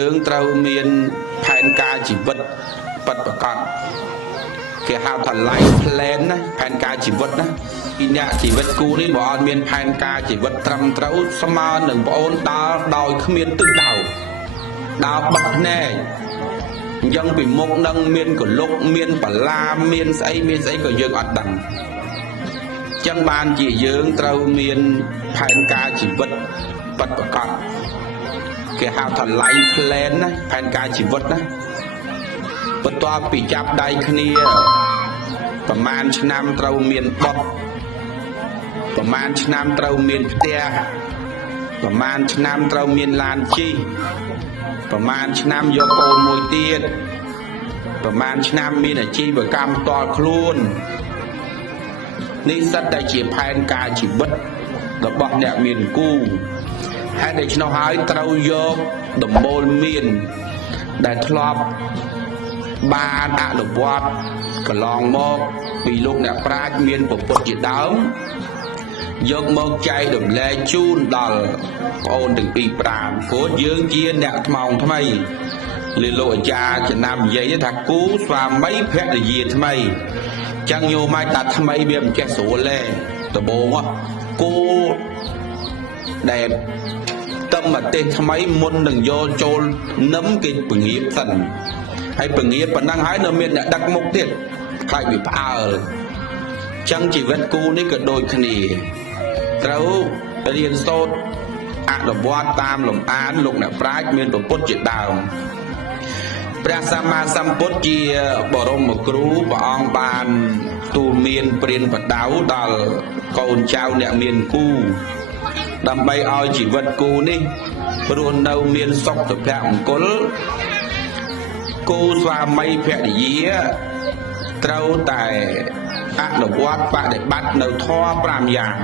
យើងត្រូវមានផែនការជីវិតពិតប្រាកដគេហៅថា life plan ណាផែនការជីវិតណាពីអ្នកជីវិតគូនេះបើអត់មានផែនការជីវិតត្រឹមត្រូវស្មើនឹងបងអូនដើរដោយគ្មានទិសដៅដើរបិទភ្នែកអញ្ចឹងពីមុខនឹងមានកលុកមានបលាមានស្អីក៏យើងអត់ដឹងអញ្ចឹងបានជាយើងត្រូវមានផែនការជីវិតពិតប្រាកដគេហៅថា life plan ណាផែនការជីវិតណាបន្ទាប់ពីចាប់ដៃគ្នាប្រហែលឆ្នាំត្រូវមានបុត្រប្រហែលឆ្នាំត្រូវមានផ្ទះប្រហែលឆ្នាំត្រូវមានឡានជិះប្រហែលឆ្នាំយកកូនមួយទៀតប្រហែលឆ្នាំមានអាជីវកម្មផ្ទាល់ខ្លួននេះសិតតែជាផែនការជីវិតរបស់អ្នកមានគូហើយដូច្នោះហើយត្រូវយកដំបូលមានដែលធ្លាប់បានអនុវត្តកន្លងមកពីលោកអ្នកប្រាជ្ញមានពុទ្ធជាដើមយកមកចែករំលែកជូនដល់បងអូនទាំងពីរប្រាំព្រោះយើងជាអ្នកថ្មងថ្មីលើលោកអាចារ្យចំណាំនិយាយថាគូស្វាមីភរិយាថ្មីចឹងញោមឲ្យតាថ្មីវាមិនចេះស្រួលទេដំបូងគូដែលតឹមប្រទេសថ្មីមុននឹងយកចូលនឹមគេពង្រៀបសិនហើយពង្រៀបប៉ុណ្ណឹងហើយនៅមានអ្នកដឹកមុខទៀតខ្លាចវាផ្អើលចឹងជីវិតគូនេះក៏ដូចគ្នាត្រូវរៀនសូត្រអនុវត្តតាមលំអានលោកអ្នកប្រាជ្ញមានពុទ្ធជាដើមព្រះសម្មាសម្ពុទ្ធជាបរមគ្រូព្រះអង្គបានទូលមានព្រានបដៅដល់កូនចៅអ្នកមានគូដើម្បីឲ្យជីវិតគូនេះរស់នៅមានសុខសុភមង្គលគូស្វាមីភរិយាត្រូវតែអនុវត្តបដិបត្តិនៅធម៌5យ៉ាង